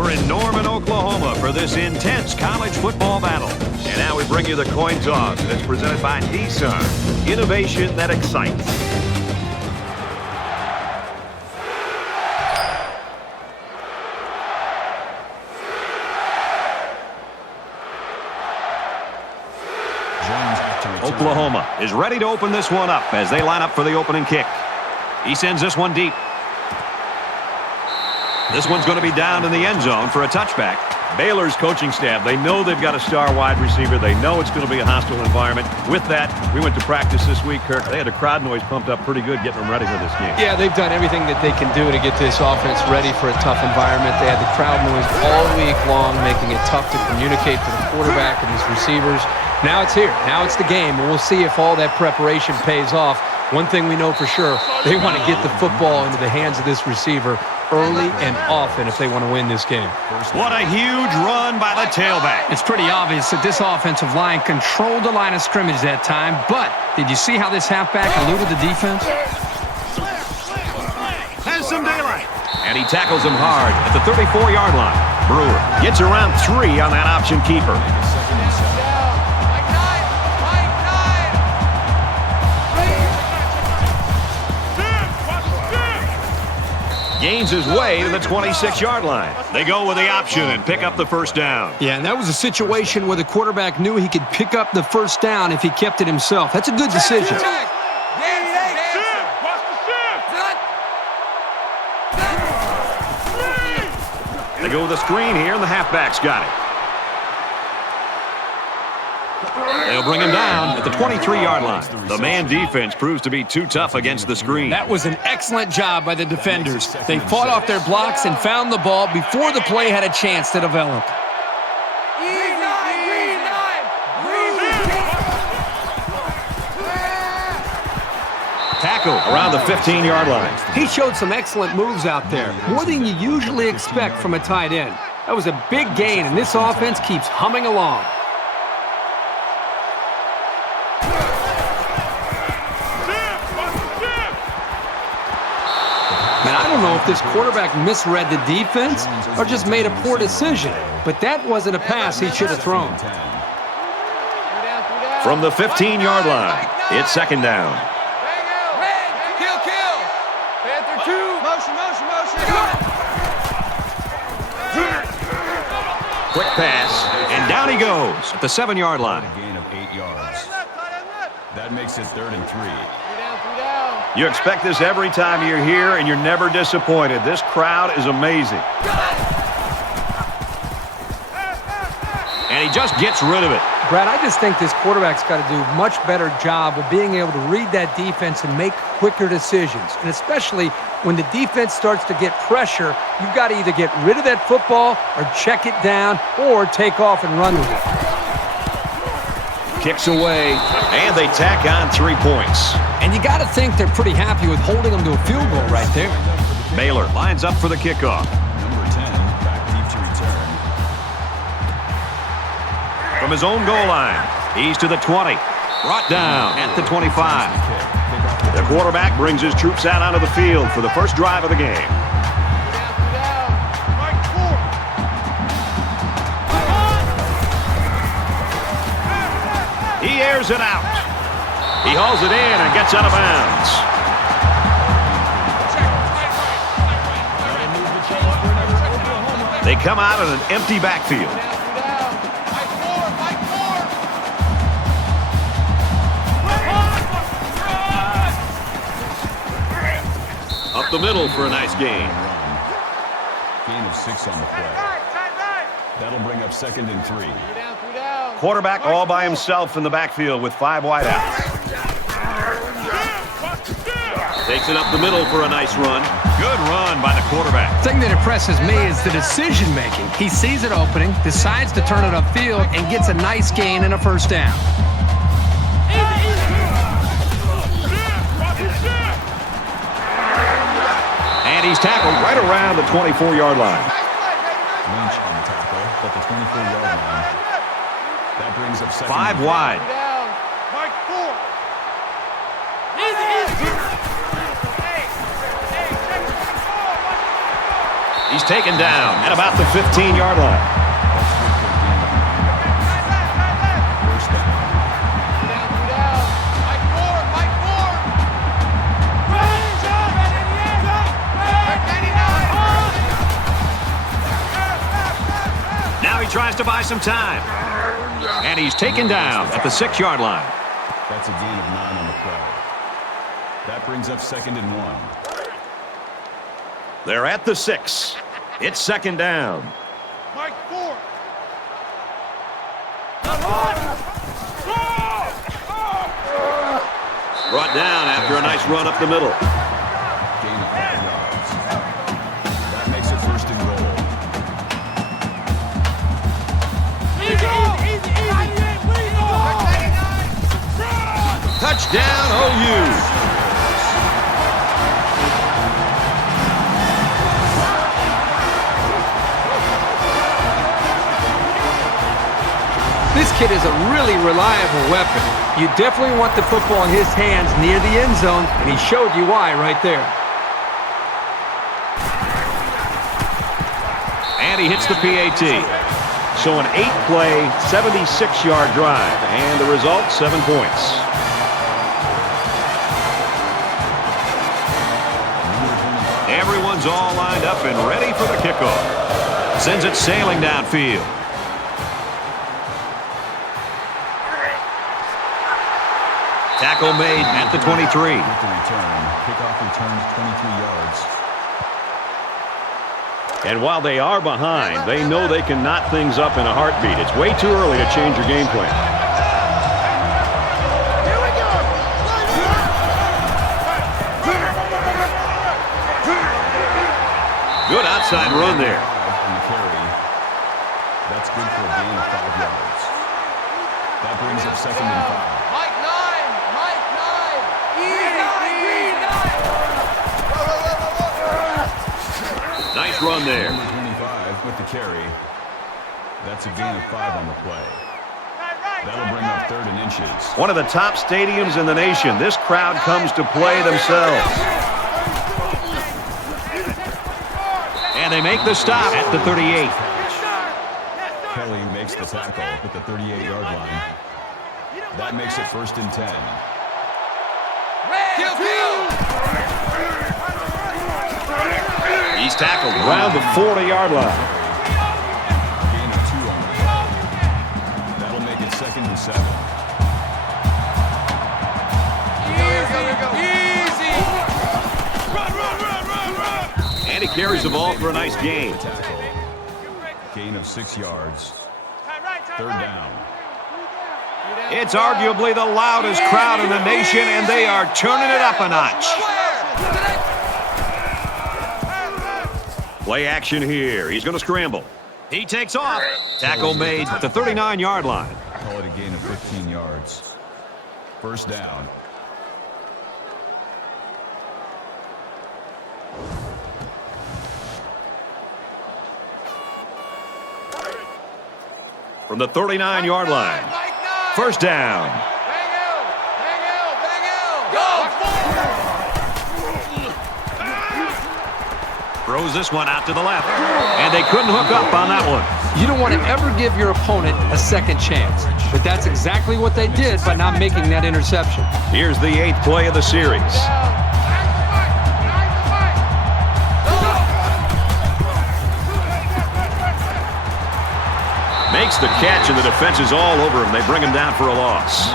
We're in Norman, Oklahoma for this intense college football battle. And now we bring you the coin toss that's presented by Nissan. Innovation that excites. Oklahoma is ready to open this one up as they line up for the opening kick. He sends this one deep. This one's going to be down in the end zone for a touchback. Baylor's coaching staff, they know they've got a star wide receiver. They know it's going to be a hostile environment. With that, we went to practice this week, Kirk. They had the crowd noise pumped up pretty good getting them ready for this game. Yeah, they've done everything that they can do to get this offense ready for a tough environment. They had the crowd noise all week long, making it tough to communicate for the quarterback and his receivers. Now it's here. Now it's the game, and we'll see if all that preparation pays off. One thing we know for sure, they want to get the football into the hands of this receiver early and often if they want to win this game. What a huge run by the tailback. It's pretty obvious that this offensive line controlled the line of scrimmage that time, but did you see how this halfback eluded the defense? Has some daylight. And he tackles him hard at the 34-yard line. Brewer gets around 3 on that option keeper. Gains his way to the 26-yard line. They go with the option and pick up the first down. Yeah, and that was a situation where the quarterback knew he could pick up the first down if he kept it himself. That's a good decision. They go with a screen here, and the halfback's got it. They'll bring him down at the 23-yard line. The man defense proves to be too tough against the screen. That was an excellent job by the defenders. They fought off their blocks and found the ball before the play had a chance to develop. Tackle around the 15-yard line. He showed some excellent moves out there, more than you usually expect from a tight end. That was a big gain, and this offense keeps humming along. I don't know if this quarterback misread the defense or just made a poor decision, but that wasn't a pass he should have thrown. From the 15-yard line, it's second down. Quick pass, and down he goes at the 7-yard line. A gain of 8 yards. That makes it 3rd and 3. You expect this every time you're here, and you're never disappointed. This crowd is amazing. And he just gets rid of it. Brad, I just think this quarterback's got to do a much better job of being able to read that defense and make quicker decisions. And especially when the defense starts to get pressure, you've got to either get rid of that football or check it down or take off and run with it. Kicks away, and they tack on 3 points. And you got to think they're pretty happy with holding them to a field goal right there. Baylor lines up for the kickoff. Number 10, back deep to return. From his own goal line, he's to the 20. Brought down at the 25. The quarterback brings his troops out onto the field for the first drive of the game. He airs it out. He hauls it in and gets out of bounds. They come out in an empty backfield. Up the middle for a nice gain. Gain of 6 on the play. That'll bring up 2nd and 3. Quarterback all by himself in the backfield with 5 wideouts. Takes it up the middle for a nice run. Good run by the quarterback. The thing that impresses me is the decision-making. He sees it opening, decides to turn it upfield, and gets a nice gain and a first down. And he's tackled right around the 24-yard line. Lynch on the tackle, but the 24-yard line. That brings up 2nd. 5 wide. He's taken down at about the 15-yard line. Tries to buy some time. And he's taken down at the 6-yard line. That's a gain of 9 on the play. That brings up 2nd and 1. They're at the 6. It's 2nd down. Mike 4. Brought down after a nice run up the middle. Gain of 5 yards. That makes it 1st and goal. Touchdown, OU. This kid is a really reliable weapon. You definitely want the football in his hands near the end zone, and he showed you why right there. And he hits the PAT. So an 8-play, 76-yard drive, and the result, 7 points. Everyone's all lined up and ready for the kickoff. Sends it sailing downfield. Tackle made at the 23. With the return, kickoff returns 23 yards. And while they are behind, they know they can knot things up in a heartbeat. It's way too early to change your game plan. Good outside run there. On the carry. That's good for a gain of 5 yards. That brings up 2nd and 5. Mike 9. Mike 9. Nice run there. Number 25 with the carry. That's a gain of 5 on the play. That'll bring up 3rd and inches. One of the top stadiums in the nation. This crowd comes to play themselves. And they make the stop at the 38. Kelly makes the tackle at the 38-yard line. That makes it 1st and 10. He's tackled around the 40-yard line. Gain of 2 on the play. That'll make it 2nd and 7. And he carries the ball for a nice gain. Tackle. Gain of 6 yards. 3rd down. It's arguably the loudest crowd in the nation, and they are turning it up a notch. Play action here. He's going to scramble. He takes off. Tackle made at the 39-yard line. Call it a gain of 15 yards. 1st down. From the 39-yard line. 1st down. Throws this one out to the left. And they couldn't hook up on that one. You don't want to ever give your opponent a second chance. But that's exactly what they did by not making that interception. Here's the 8th play of the series. Makes the catch, and the defense is all over him. They bring him down for a loss.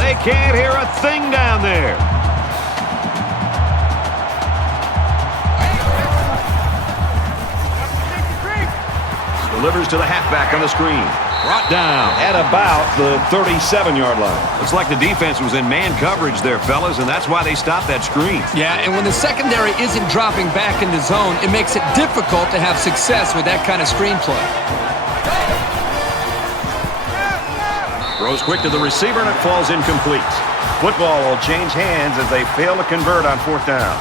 They can't hear a thing down there. Delivers to the halfback on the screen. Brought down at about the 37-yard line. Looks like the defense was in man coverage there, fellas, and that's why they stopped that screen. Yeah, and when the secondary isn't dropping back in the zone, it makes it difficult to have success with that kind of screen play. Throws quick to the receiver, and it falls incomplete. Football will change hands as they fail to convert on 4th down.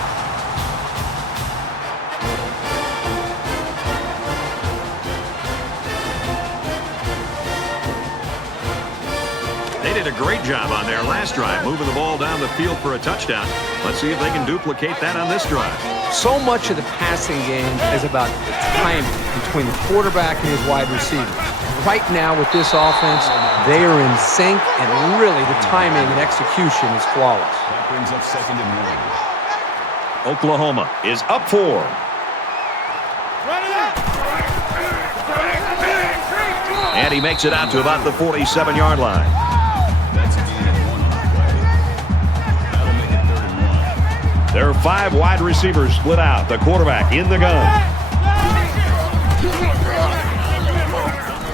They did a great job on their last drive, moving the ball down the field for a touchdown. Let's see if they can duplicate that on this drive. So much of the passing game is about the timing between the quarterback and his wide receiver. Right now with this offense, they are in sync, and really the timing and execution is flawless. That brings up 2nd and 1. Oklahoma is up 4. And he makes it out to about the 47-yard line. That's a gain of 1 on the play. That'll make it 3rd and 1. There are 5 wide receivers split out. The quarterback in the gun.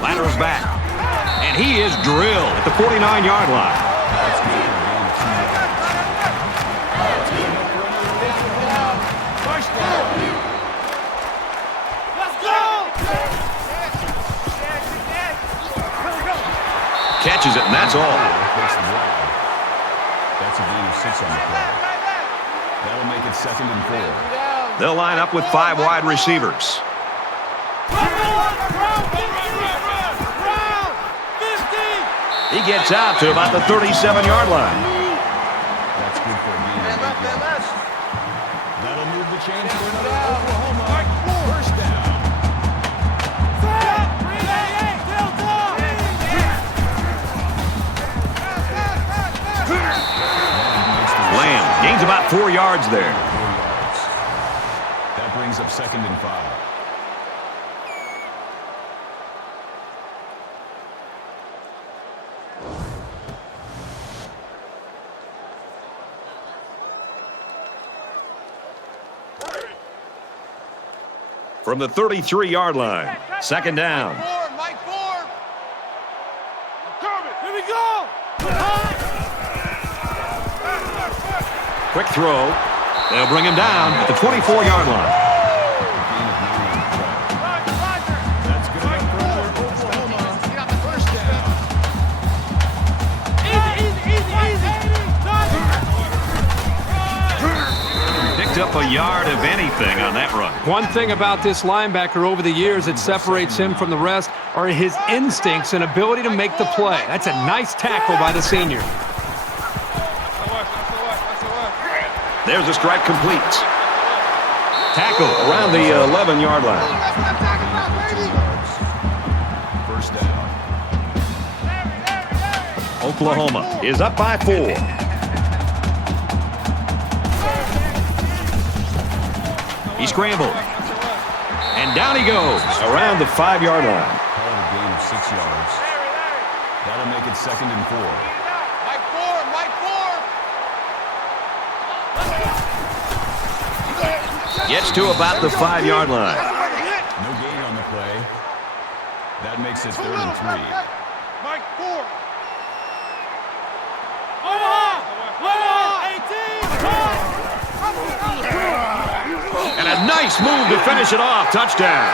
Laterals back. And he is drilled at the 49-yard line. That's good for a gain of 2 yards. Let's go! Catches it, and that's all. That's a gain of 6 on the play. That'll make it 2nd and 4. They'll line up with 5 wide receivers. He gets out to about the 37-yard line. That's good for a gain of 8 yards. That'll move the chains for another Oklahoma first down. Lamb gains about 4 yards there. 4 yards. That brings up 2nd and 5. From the 33-yard line, 2nd down. Mike Ford! Here we go! Quick throw. They'll bring him down at the 24-yard line. That's good enough for Oklahoma. First down. Picked up a yard of anything on that run. One thing about this linebacker over the years that separates him from the rest are his instincts and ability to make the play. That's a nice tackle by the senior. There's a strike complete. Tackle around the 11-yard line. First down. Oklahoma is up by 4. He scrambled. And down he goes around the 5-yard line. Call it a gain of 6 yards. That'll make it 2nd and 4. Mike Ford! Gets to about the 5-yard line. No gain on the play. That makes it 3rd and 3. Mike Ford! And a nice move to finish it off. Touchdown.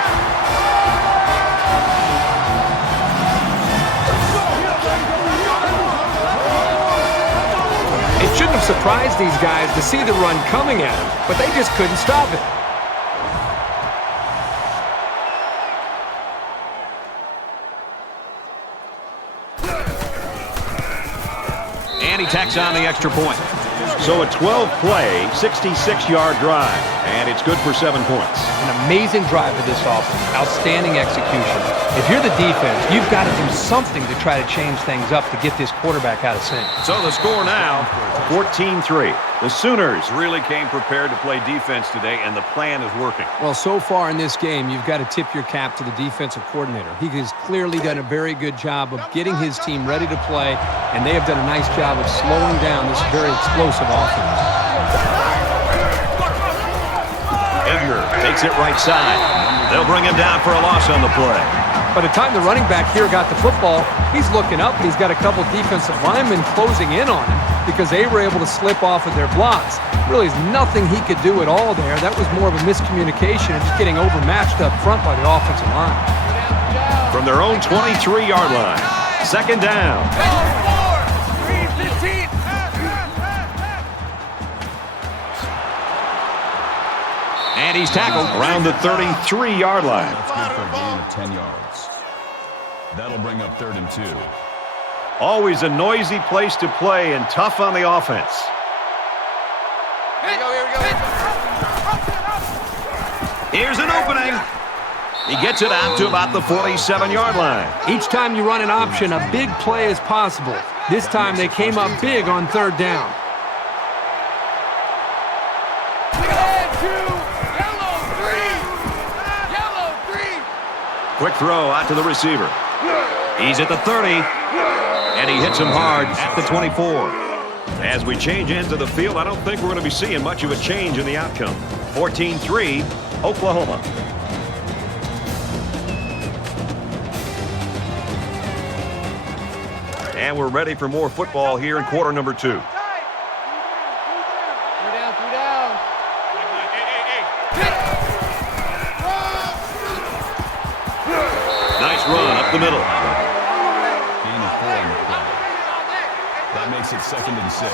It shouldn't have surprised these guys to see the run coming at them, but they just couldn't stop it. And he tacks on the extra point. So a 12-play, 66-yard drive, and it's good for 7 points. An amazing drive of this offense. Outstanding execution. If you're the defense, you've got to do something to try to change things up to get this quarterback out of sync. So the score now, 14-3. The Sooners really came prepared to play defense today, and the plan is working. Well, so far in this game, you've got to tip your cap to the defensive coordinator. He has clearly done a very good job of getting his team ready to play, and they have done a nice job of slowing down this very explosive offense. Edgar takes it right side. They'll bring him down for a loss on the play. By the time the running back here got the football, he's looking up, and he's got a couple defensive linemen closing in on him because they were able to slip off of their blocks. Really, there's nothing he could do at all there. That was more of a miscommunication and just getting overmatched up front by the offensive line. From their own 23-yard line, 2nd down. And he's tackled around the 33-yard line. That's good for a gain of 10 yards. That'll bring up 3rd and 2. Always a noisy place to play and tough on the offense. Here we go, here we go. Here's an opening. He gets it out to about the 47-yard line. Each time you run an option, a big play is possible. This time they came up big on third down. Yellow 3. Quick throw out to the receiver. He's at the 30, and he hits him hard at the 24. As we change into the field, I don't think we're going to be seeing much of a change in the outcome. 14-3, Oklahoma. And we're ready for more football here in quarter number 2. 3 down. Nice run up the middle. Gain of 4 on the play. That makes it 2nd and 6.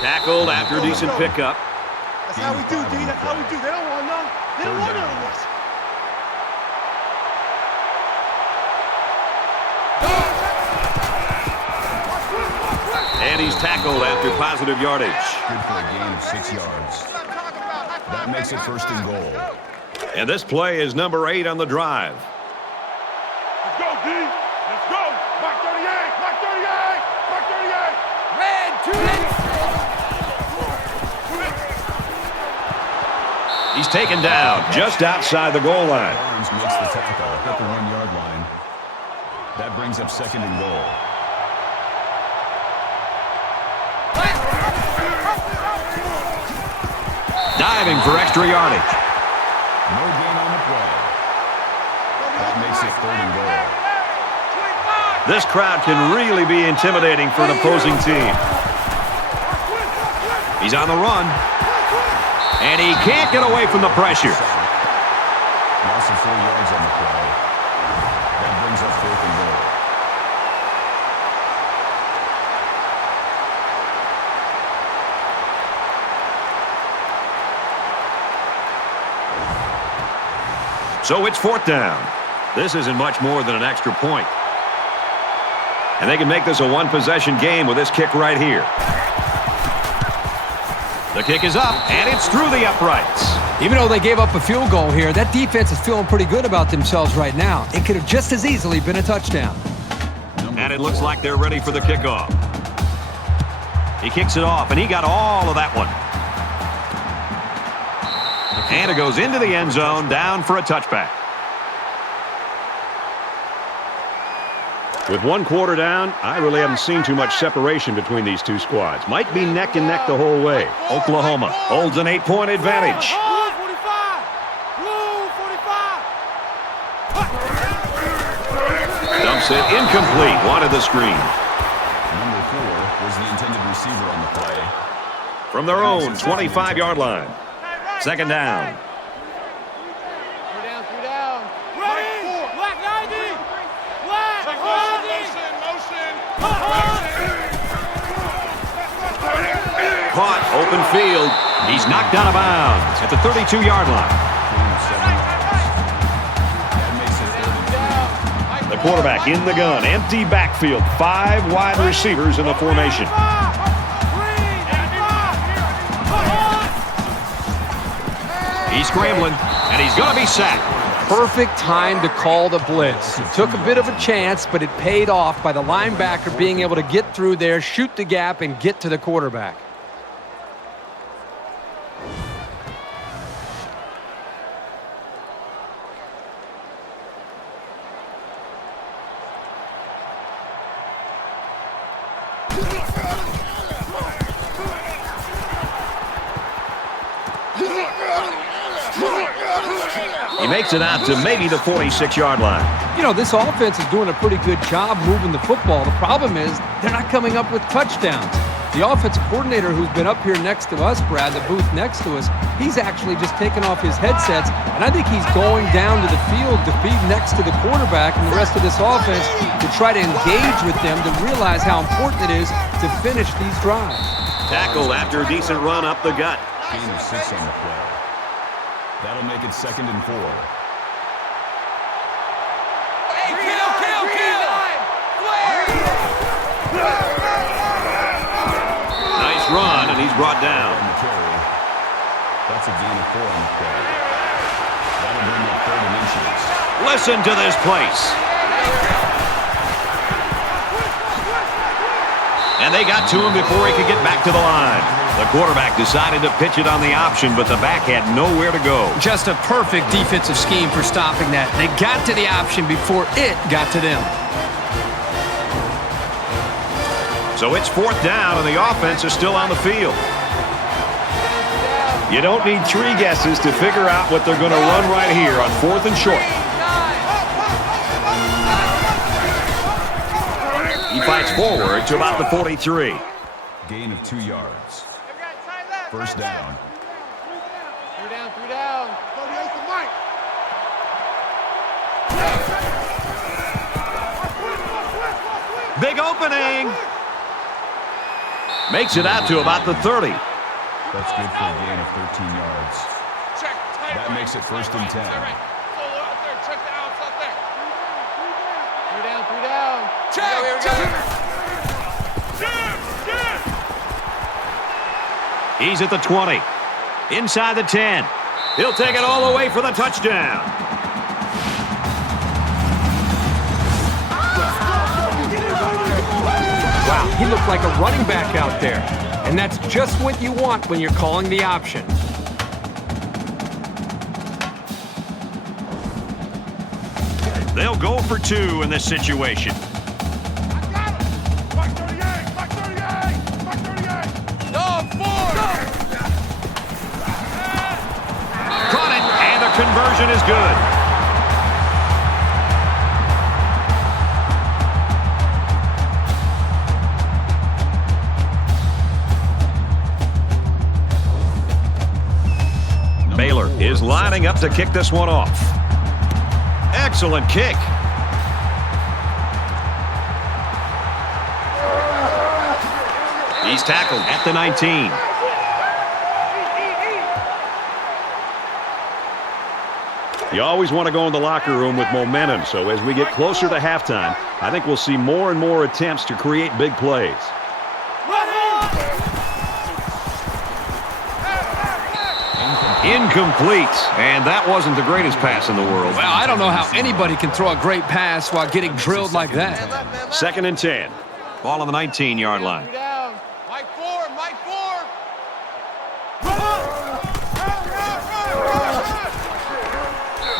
Tackled after a decent pickup. That's how we do, D. That's how we do. They don't want none. They don't want none of this. And he's tackled after positive yardage. Good for a gain of 6 yards. That makes it 1st and goal. And this play is number 8 on the drive. Let's go, D. Let's go. Mark 38. Mark 38. Mark 38. Red 2. He's taken down just outside the goal line. Barnes makes the tackle at the 1-yard line. That brings up 2nd and goal. Diving for extra yardage. No gain on the play. That makes it 3rd and goal. This crowd can really be intimidating for an opposing team. He's on the run. And he can't get away from the pressure. Loss of 4 yards on the play. That brings up 4th and goal. So it's 4th down. This isn't much more than an extra point. And they can make this a one-possession game with this kick right here. The kick is up, and it's through the uprights. Even though they gave up a field goal here, that defense is feeling pretty good about themselves right now. It could have just as easily been a touchdown. And it looks like they're ready for the kickoff. He kicks it off, and he got all of that one. And it goes into the end zone, down for a touchback. With 1 quarter down, I really haven't seen too much separation between these two squads. Might be neck and neck the whole way. Oklahoma holds an 8-point advantage. Blue 45. Blue 45. Dumps it incomplete. Wanted the screen. Number 4 was the intended receiver on the play. From their own 25-yard line. 2nd down. 3 down. Ready. Black 90. Black 90. Motion. Caught, open field. He's knocked out of bounds at the 32-yard line. Gain of 7 yards. That makes it 3rd and 10. The quarterback in the gun. Empty backfield. 5 wide receivers in the formation. He's scrambling, and he's going to be sacked. Perfect time to call the blitz. He took a bit of a chance, but it paid off by the linebacker being able to get through there, shoot the gap, and get to the quarterback. He makes it out to maybe the 46-yard line. You know, this offense is doing a pretty good job moving the football. The problem is they're not coming up with touchdowns. The offensive coordinator who's been up here next to us, Brad, the booth next to us, he's actually just taken off his headsets, and I think he's going down to the field to be next to the quarterback and the rest of this offense to try to engage with them to realize how important it is to finish these drives. Tackled after a decent run up the gut. Gain of 6 on the play. That'll make it 2nd and 4. Nice run, and he's brought down. That's a gain of 4 on the play. That'll bring up 3rd and inches. Listen to this place. And they got to him before he could get back to the line. The quarterback decided to pitch it on the option, but the back had nowhere to go. Just a perfect defensive scheme for stopping that. They got to the option before it got to them. So it's 4th down, and the offense is still on the field. You don't need 3 guesses to figure out what they're going to run right here on 4th and short. He fights forward to about the 43. Gain of 2 yards. 1st down. 3 down, 3 down. 38 to Mike. Big opening. Makes it out to about the 30. That's good for a gain of 13 yards. That makes it 1st and 10. Check the outs out there. 3 down, 3 down. Check. He's at the 20. Inside the 10. He'll take it all the way for the touchdown. Wow, he looked like a running back out there. And that's just what you want when you're calling the option. They'll go for 2 in this situation. Conversion is good. Baylor is lining up to kick this one off. Excellent kick. He's tackled at the 19. You always want to go in the locker room with momentum, so as we get closer to halftime, I think we'll see more and more attempts to create big plays. Incomplete, and that wasn't the greatest pass in the world. Well, I don't know how anybody can throw a great pass while getting drilled like that. 2nd and 10. Ball on the 19-yard line. Mike 4, Mike 4.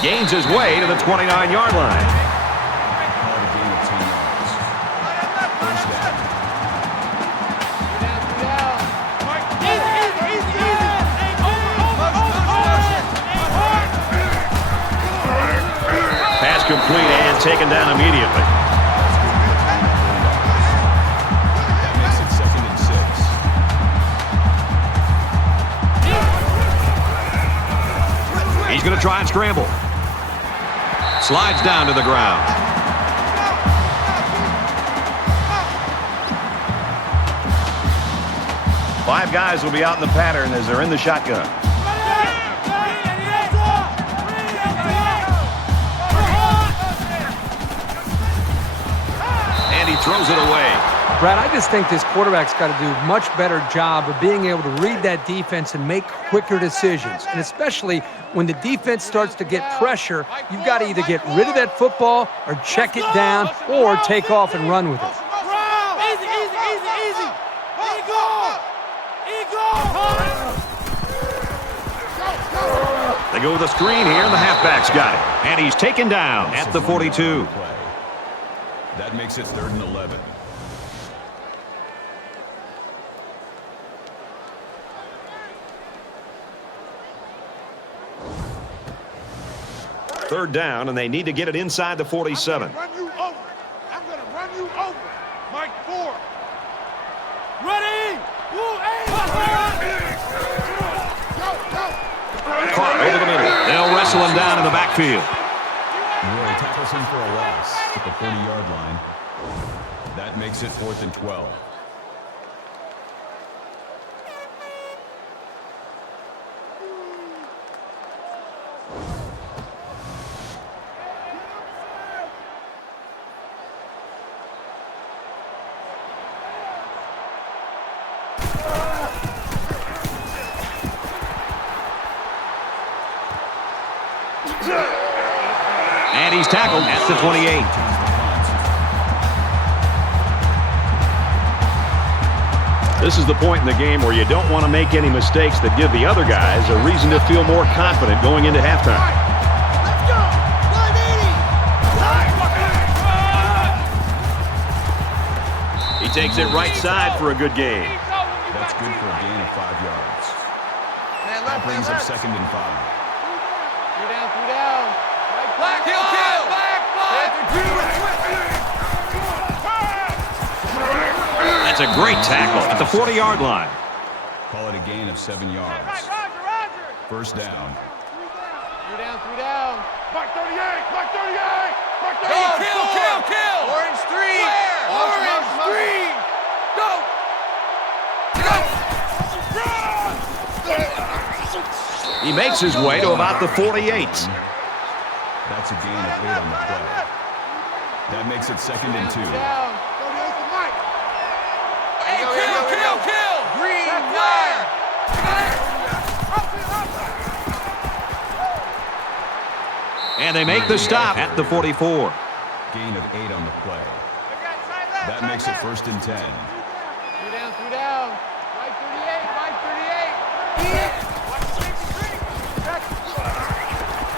Gains his way to the 29-yard line. Pass complete and taken down immediately. That makes it 2nd and 6. He's going to try and scramble. Slides down to the ground. Five guys will be out in the pattern as they're in the shotgun. And he throws it away. Brad, I just think this quarterback's got to do a much better job of being able to read that defense and make quicker decisions. And especially when the defense starts to get pressure, you've got to either get rid of that football or check it down or take off and run with it. Easy, easy, easy, easy. Eagle! They go with a screen here, and the halfback's got it. And he's taken down at the 42. That makes it 3rd and 11. Third down, and they need to get it inside the 47. I'm going to run you over. Mike 4. Ready? Caught over the middle. They'll wrestle him down in the backfield. Roy tackles him for a loss at the 40-yard line. That makes it 4th and 12. And he's tackled at the 28. This is the point in the game where you don't want to make any mistakes that give the other guys a reason to feel more confident going into halftime. Let's go! 180! He takes it right side for a good gain. That's good for a gain of 5 yards. That brings up 2nd and 5. 3 down, 3 down. Black, kill! That's a great tackle at the 40-yard line. Call it a gain of 7 yards. First down. 3 down, 3 down. Mark 38! Mark 38! Mark 38! Kill! Orange 3! Orange 3! Go! He makes his way to about the 48. That's a gain of 8 on the play. That makes it 2nd and 2. Down. Kill! Green flag! And they make the stop at the 44. Gain of 8 on the play. That makes it 1st and 10. 3 down, 3 down. Right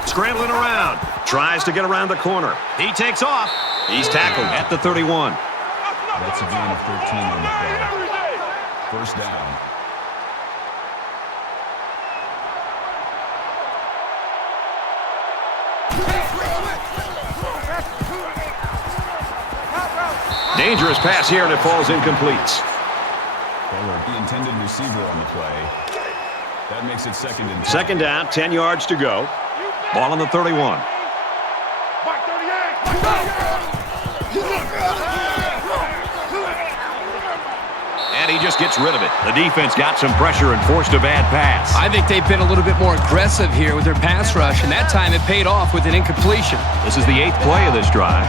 38, Scrambling around. Tries to get around the corner. He takes off. He's tackled at the 31. That's a gain of 13 on the play. First down. Dangerous pass here, and it falls incomplete. Baylor, the intended receiver on the play. That makes it 2nd and 10. Second down, 10 yards to go. Ball on the 31. Mark 38! And he just gets rid of it. The defense got some pressure and forced a bad pass. I think they've been a little bit more aggressive here with their pass rush, and that time it paid off with an incompletion. This is the 8th play of this drive.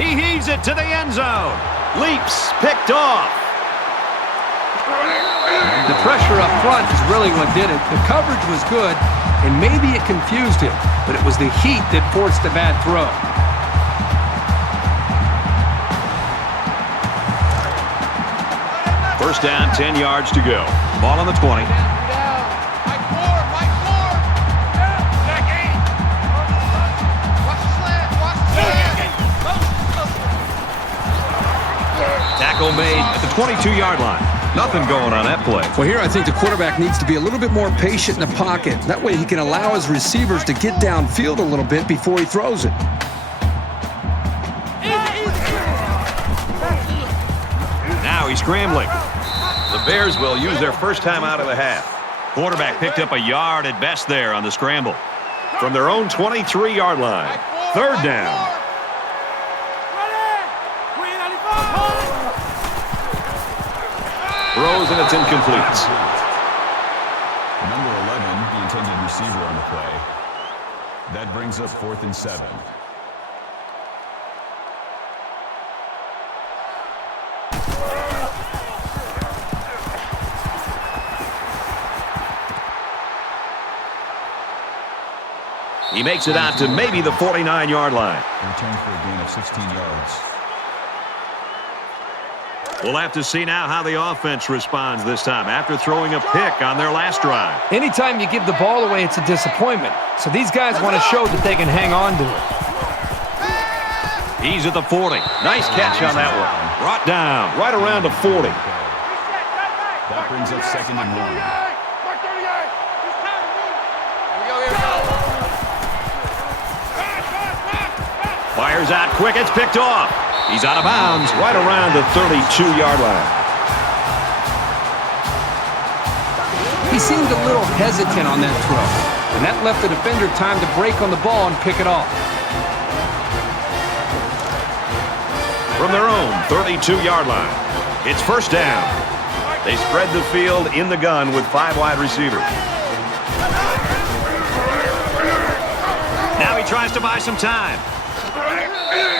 He heaves it to the end zone. Leaps, picked off. The pressure up front is really what did it. The coverage was good, and maybe it confused him, but it was the heat that forced the bad throw. First down, 10 yards to go. Ball on the 20. Tackle made at the 22-yard line. Nothing going on that play. Well, here I think the quarterback needs to be a little bit more patient in the pocket. That way he can allow his receivers to get downfield a little bit before he throws it. Now he's scrambling. The Bears will use their first time out of the half. Quarterback picked up a yard at best there on the scramble. From their own 23-yard line. Third down. Throws and it's incomplete. Number 11, the intended receiver on the play. That brings up 4th and 7. He makes it out to maybe the 49-yard line. Return for a gain of 16 yards. We'll have to see now how the offense responds this time after throwing a pick on their last drive. Anytime you give the ball away, it's a disappointment. So these guys want to show that they can hang on to it. He's at the 40. Nice catch on that one. Brought down right around the 40. That brings up 2nd and 1. Mark 38! Fires out quick. It's picked off. He's out of bounds right around the 32-yard line. He seemed a little hesitant on that throw, and that left the defender time to break on the ball and pick it off. From their own 32-yard line, it's first down. They spread the field in the gun with 5 wide receivers. Now he tries to buy some time.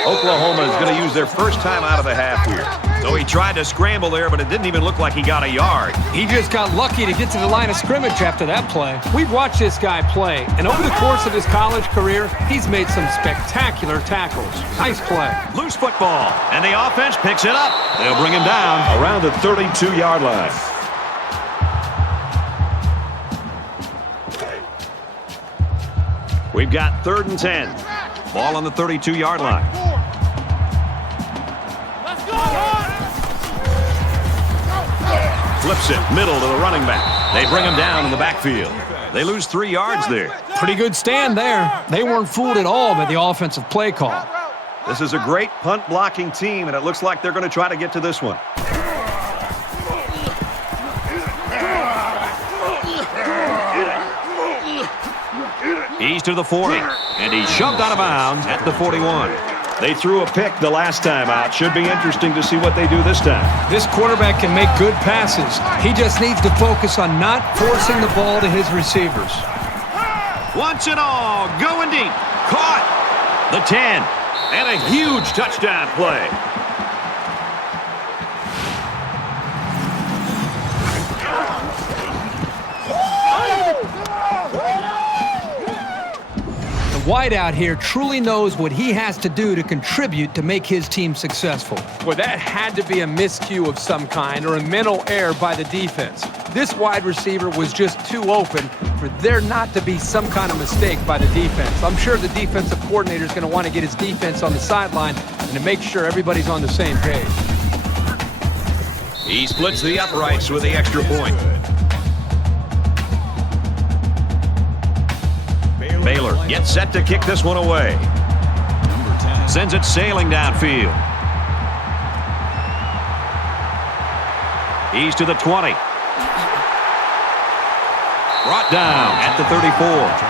Oklahoma is going to use their first time out of the half here. So he tried to scramble there, but it didn't even look like he got a yard. He just got lucky to get to the line of scrimmage after that play. We've watched this guy play, and over the course of his college career, he's made some spectacular tackles. Nice play. Loose football, and the offense picks it up. They'll bring him down around the 32-yard line. We've got 3rd and 10. Ball on the 32-yard line. Let's go! Flips it, middle to the running back. They bring him down in the backfield. They lose 3 yards there. Pretty good stand there. They weren't fooled at all by the offensive play call. This is a great punt-blocking team, and it looks like they're going to try to get to this one. He's to the 40, and he's shoved out of bounds at the 41. They threw a pick the last time out. Should be interesting to see what they do this time. This quarterback can make good passes. He just needs to focus on not forcing the ball to his receivers. Wants it all, going deep, caught, the 10, and a huge touchdown play. Wideout here truly knows what he has to do to contribute to make his team successful. Well, that had to be a miscue of some kind or a mental error by the defense. This wide receiver was just too open for there not to be some kind of mistake by the defense. I'm sure the defensive coordinator is going to want to get his defense on the sideline and to make sure everybody's on the same page. He splits the uprights with the extra point. Baylor gets set to kick this one away. Sends it sailing downfield. He's to the 20. Brought down at the 34.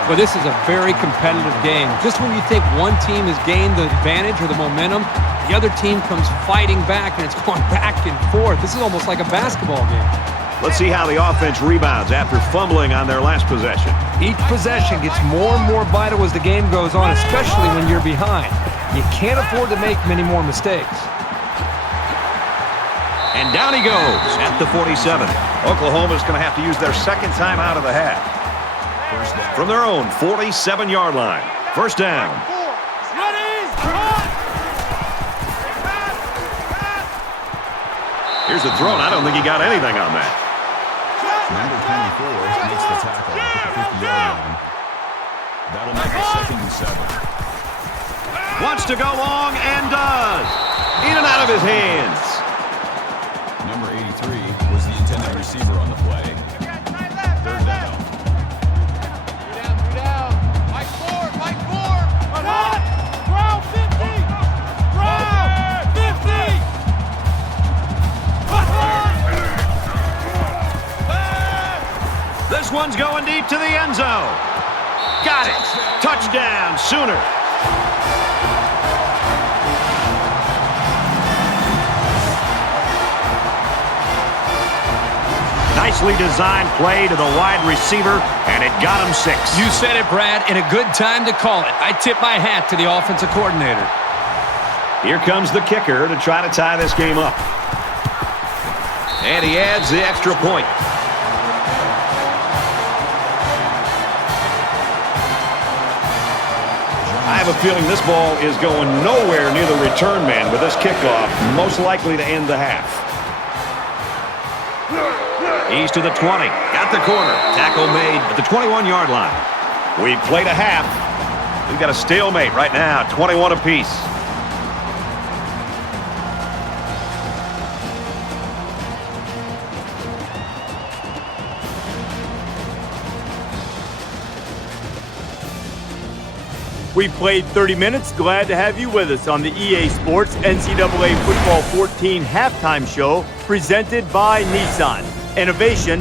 Well, this is a very competitive game. Just when you think one team has gained the advantage or the momentum, the other team comes fighting back, and it's going back and forth. This is almost like a basketball game. Let's see how the offense rebounds after fumbling on their last possession. Each possession gets more and more vital as the game goes on, especially when you're behind. You can't afford to make many more mistakes. And down he goes at the 47. Oklahoma's going to have to use their second time out of the half. From their own 47-yard line. First down. Here's the throw, and I don't think he got anything on that. Number 24 makes the tackle at the 50-yard line. That'll make it 2nd and 7. Wants to go long and does. In and out of his hands. Number 83 was the intended receiver on the play. 3rd down. Two down. Mike 4, Mike 4. Come on! Ground 50! Ground 50! This one's going deep to the end zone. Got it. Touchdown, Sooner. Nicely designed play to the wide receiver, and it got him 6. You said it, Brad, and a good time to call it. I tip my hat to the offensive coordinator. Here comes the kicker to try to tie this game up. And he adds the extra point. I have a feeling this ball is going nowhere near the return man with this kickoff, most likely to end the half. He's to the 20. Got the corner. Tackle made at the 21-yard line. We've played a half. We've got a stalemate right now, 21 apiece. We've played 30 minutes. Glad to have you with us on the EA Sports NCAA Football 14 halftime show presented by Nissan. Innovation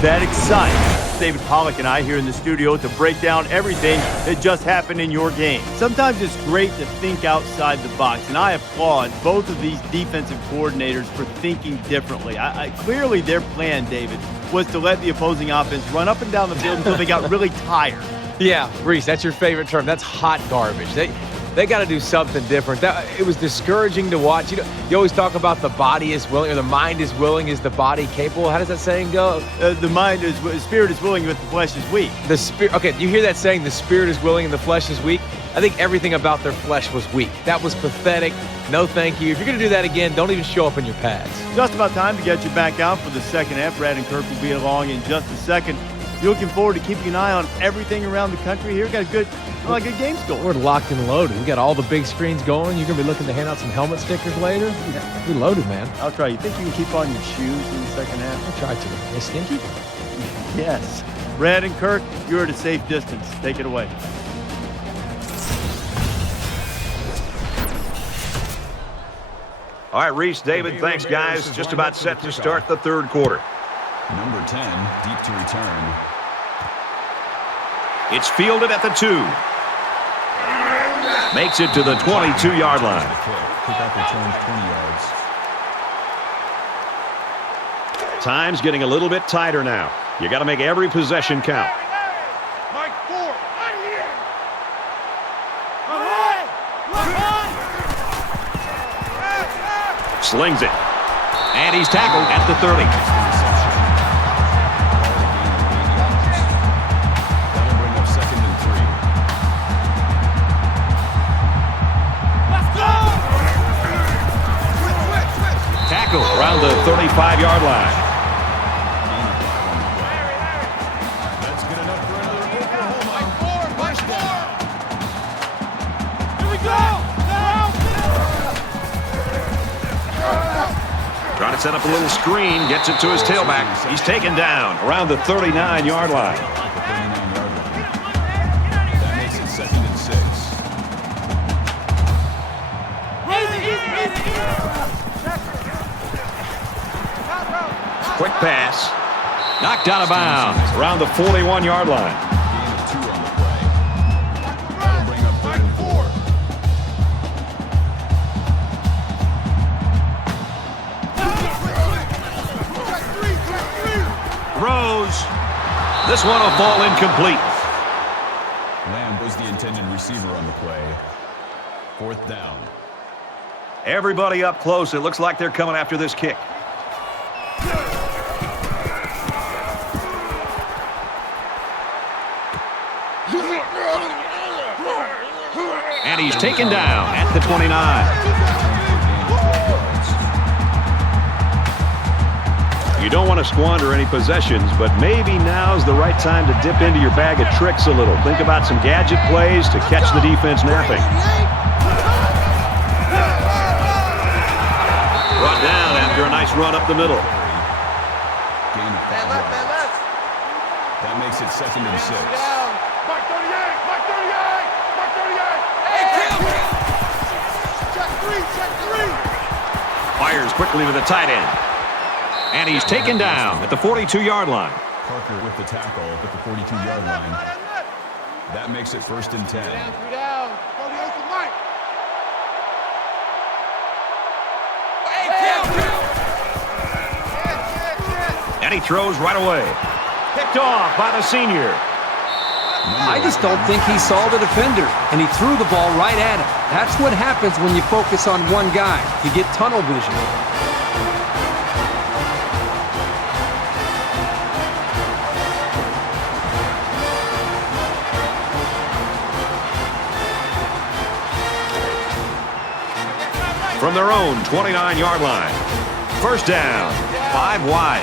that excites. David Pollack and I here in the studio to break down everything that just happened in your game. Sometimes it's great to think outside the box, and I applaud both of these defensive coordinators for thinking differently. Clearly their plan, David, was to let the opposing offense run up and down the field until they got really tired. Yeah, Reese, that's your favorite term. That's hot garbage. They got to do something different. It was discouraging to watch. You always talk about the body is willing, or the mind is willing. Is the body capable? How does that saying go? The spirit is willing, but the flesh is weak. The spirit. Okay, you hear that saying? The spirit is willing and the flesh is weak. I think everything about their flesh was weak. That was pathetic. No, thank you. If you're going to do that again, don't even show up in your pads. Just about time to get you back out for the second half. Brad and Kirk will be along in just a second. You're looking forward to keeping an eye on everything around the country here. Got a good games going. We're locked and loaded. We got all the big screens going. You're going to be looking to hand out some helmet stickers later. Yeah. We loaded, man. I'll try. You think you can keep on your shoes in the second half? I'll try to. They stinky? Yes. Brad and Kirk, you're at a safe distance. Take it away. All right, Reese, David, thanks, guys. Just about set to start the third quarter. Number 10, deep to return. It's fielded at the 2. Makes it to the 22-yard line. Kickoff returns 20 yards. Time's getting a little bit tighter now. You got to make every possession count. Mike 4. Slings it. And he's tackled at the 30. That'll bring up 2nd and 3. Tackle around the 35-yard line. That's good enough for another Oklahoma. Mike 4. Here we go. Trying to set up a little screen, gets it to his tailback. He's taken down around the 39-yard line. The 39-yard line. That makes it 2nd and 6. Quick pass. Knocked out of bounds around the 41-yard line. Gain of 2 on the play. That'll bring up 3rd and 4. Throws. This one will fall incomplete. Lamb was the intended receiver on the play. 4th down. Everybody up close. It looks like they're coming after this kick. And he's taken down at the 29. You don't want to squander any possessions, but maybe now's the right time to dip into your bag of tricks a little. Think about some gadget plays to catch the defense napping. Brought down after a nice run up the middle. Gain of 5 yards. That makes it 2nd and 6. Mike 38. Mike 38. Mike 38. Hey, Kim! Check 3. Fires quickly to the tight end. And he's taken down at the 42-yard line. Parker with the tackle at the 42-yard line. That makes it 1st and 10. 3 down. 38 to Mike. Hey, Kim! And he throws right away. Picked off by the senior. I just don't think he saw the defender, and he threw the ball right at him. That's what happens when you focus on one guy. You get tunnel vision. From their own 29-yard line. First down, 5 wide.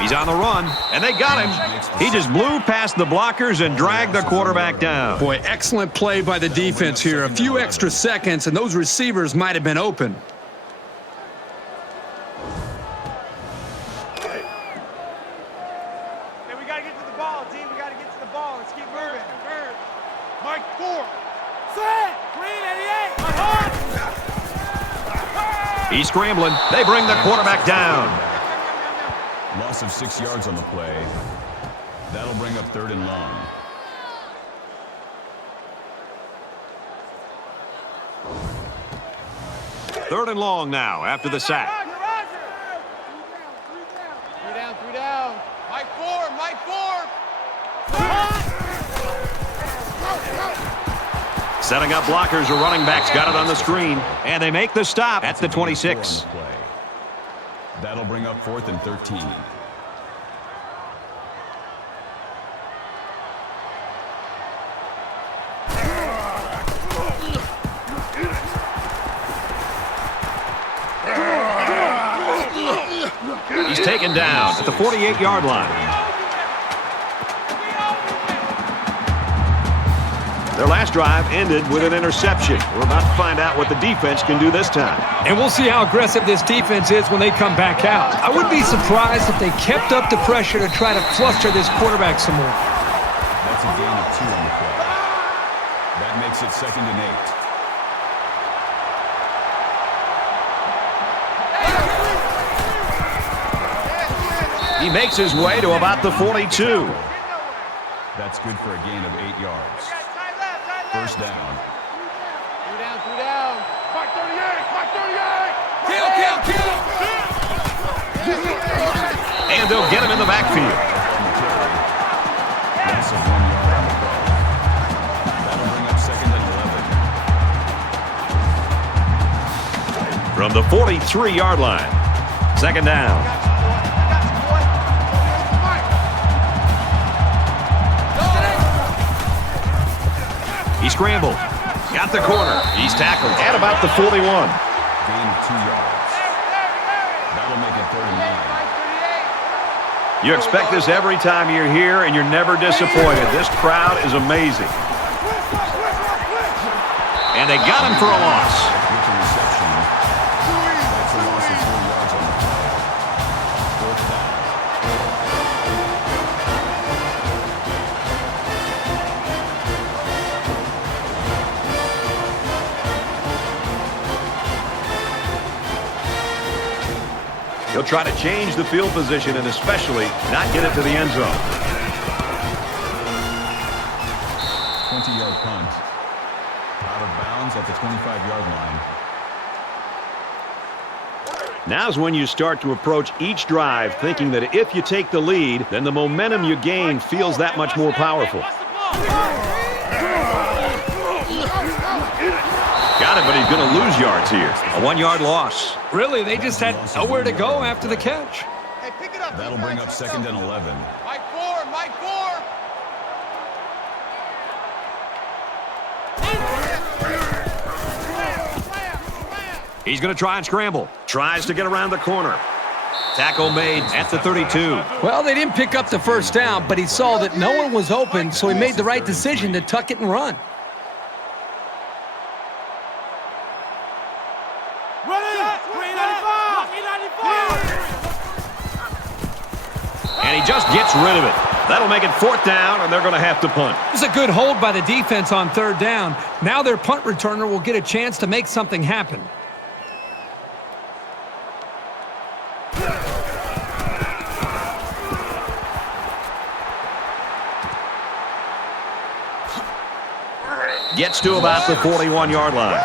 He's on the run, and they got him. He just blew past the blockers and dragged the quarterback down. Boy, excellent play by the defense here. A few extra seconds, and those receivers might have been open. Hey, we got to get to the ball, team. We got to get to the ball. Let's keep moving. Mike 4. Set. Green 88. He's scrambling. They bring the quarterback down. Loss of 6 yards on the play. That'll bring up 3rd and long. Third and long now after the sack. 3 down. Mike 4. Mike 4. Setting up blockers or running backs. Got it on the screen. And they make the stop at the 26. That'll bring up 4th and 13. He's taken down at the 48-yard line. Their last drive ended with an interception. We're about to find out what the defense can do this time. And we'll see how aggressive this defense is when they come back out. I wouldn't be surprised if they kept up the pressure to try to fluster this quarterback some more. That's a gain of 2 on the play. That makes it 2nd and 8. He makes his way to about the 42. That's good for a gain of 8 yards. First down. Two down. Mark 38, Mark 38. Kill! And they'll get him in the backfield. Loss of 1 yard on the play. That'll bring up 2nd and 11. From the 43-yard line. 2nd down. He scrambled. Got the corner. He's tackled at about the 41. Gain of 2 yards. That'll make it 3rd and 9. You expect this every time you're here, and you're never disappointed. This crowd is amazing. And they got him for a loss. With the reception, that's a loss of 4 yards on the play. 4th down. He'll try to change the field position and especially not get it to the end zone. 20-yard punt. Out of bounds at the 25-yard line. Now's when you start to approach each drive thinking that if you take the lead, then the momentum you gain feels that much more powerful. Got it, but he's going to lose yards here. A 1-yard loss. Really, they just had nowhere to go after the catch. Hey, pick it up. That'll bring up 2nd and 11. Mike 4, Mike 4. He's going to try and scramble. Tries to get around the corner. Tackle made at the 32. Well, they didn't pick up the first down, but he saw that no one was open, so he made the right decision to tuck it and run. And he just gets rid of it. That'll make it 4th down, and they're going to have to punt. It was a good hold by the defense on 3rd down. Now their punt returner will get a chance to make something happen. Gets to about the 41-yard line.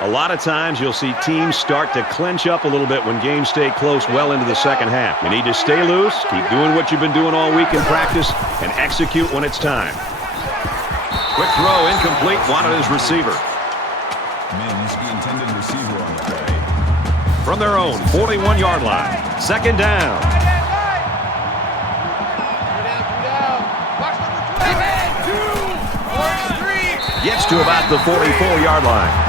A lot of times you'll see teams start to clinch up a little bit when games stay close well into the second half. You need to stay loose, keep doing what you've been doing all week in practice, and execute when it's time. Quick throw, incomplete, wanted his receiver. Mims, the intended receiver on the play. From their own 41-yard line. 2nd down. Gets to about the 44-yard line.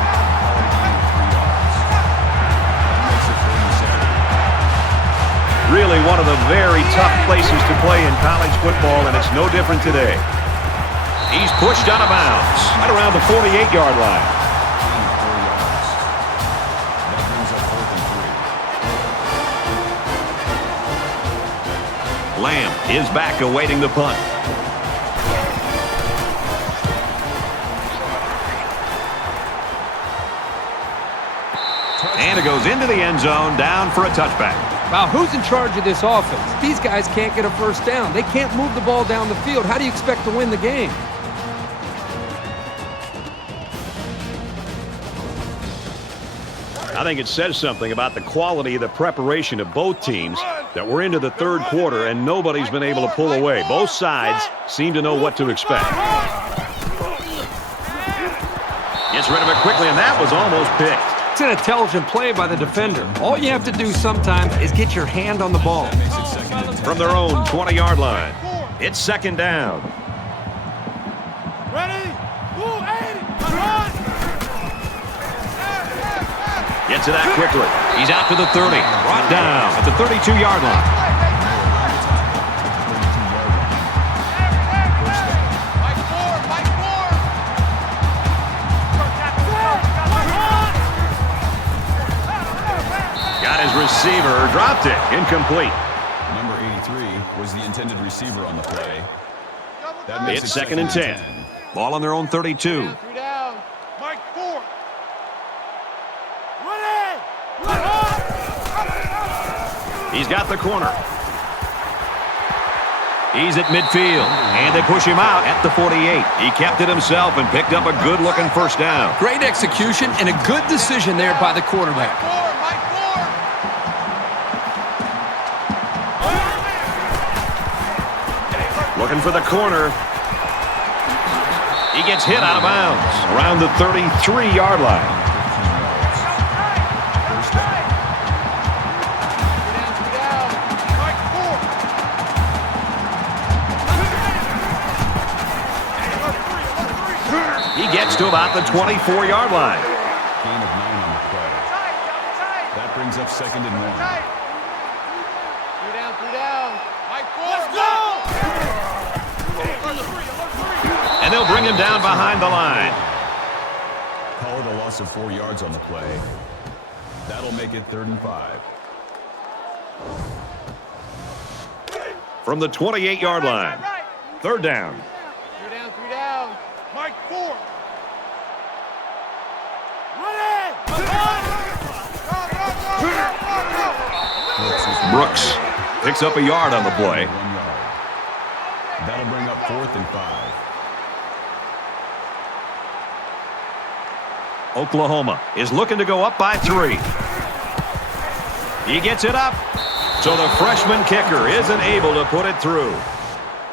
Really one of the very tough places to play in college football, and it's no different today. He's pushed out of bounds right around the 48-yard line. That brings up 4th and 3. Lamb is back awaiting the punt. And it goes into the end zone, down for a touchback. Wow, who's in charge of this offense? These guys can't get a first down. They can't move the ball down the field. How do you expect to win the game? I think it says something about the quality of the preparation of both teams. that we're into the third quarter and nobody's been able to pull away. Both sides seem to know what to expect. Gets rid of it quickly, and that was almost picked. It's an intelligent play by the defender. All you have to do sometimes is get your hand on the ball. From their own 20-yard line, it's second down. Ready? Gets it out quickly. He's out to the 30. Brought down at the 32-yard line. Got his receiver. Dropped it. Incomplete. Number 83 was the intended receiver on the play. That makes It's second and 10. Ball on their own 32. Mike 4. He's got the corner. He's at midfield, and they push him out at the 48. He kept it himself and picked up a good-looking first down. Great execution and a good decision there by the quarterback. Looking for the corner. He gets hit out of bounds around the 33-yard line. He gets to about the 24-yard line. Gain of 9 on the play. That brings up second and 1. And they'll bring him down behind the line. Call it a loss of 4 yards on the play. That'll make it 3rd and 5. From the 28-yard line. Third down. Mike 4. Brooks picks up a yard on the play. 1 yard. That'll bring up 4th and 5. Oklahoma is looking to go up by 3. He gets it up. So the freshman kicker isn't able to put it through.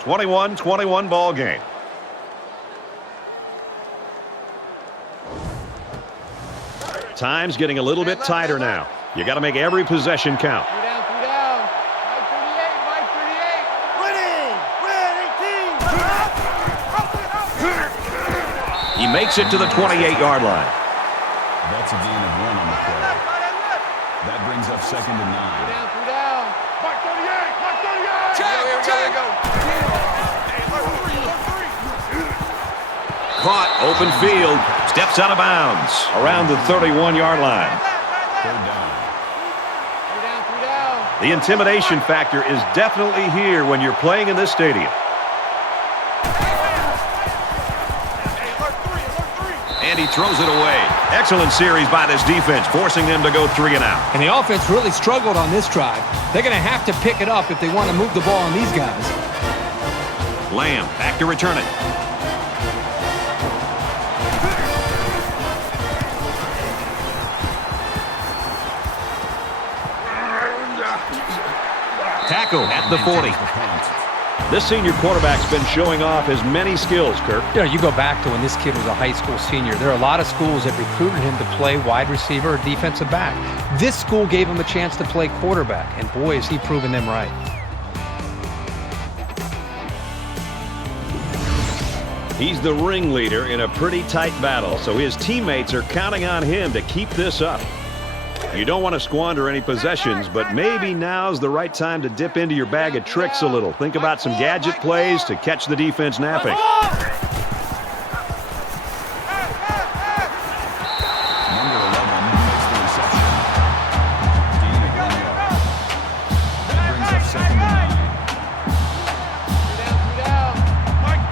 21-21 ball game. Time's getting a little bit tighter now. You got to make every possession count. He makes it to the 28-yard line. That's a gain of 1 on the play. That brings up second and 9. Mike 38. Mike 38. Caught, open field, steps out of bounds around the 31-yard line. 3rd down. The intimidation factor is definitely here when you're playing in this stadium. And he throws it away. Excellent series by this defense, forcing them to go 3 and out. And the offense really struggled on this drive. They're going to have to pick it up if they want to move the ball on these guys. Lamb back to return it. Tackle at the 40. This senior quarterback's been showing off his many skills, Kirk. You know, you go back to when this kid was a high school senior. There are a lot of schools that recruited him to play wide receiver or defensive back. This school gave him a chance to play quarterback, and boy, has he proven them right. He's the ringleader in a pretty tight battle, so his teammates are counting on him to keep this up. You don't want to squander any possessions, but maybe now's the right time to dip into your bag of tricks a little. Think about some gadget plays to catch the defense napping. Number 11 makes the reception. Gain of 1 yard. That brings up second and 9. Mike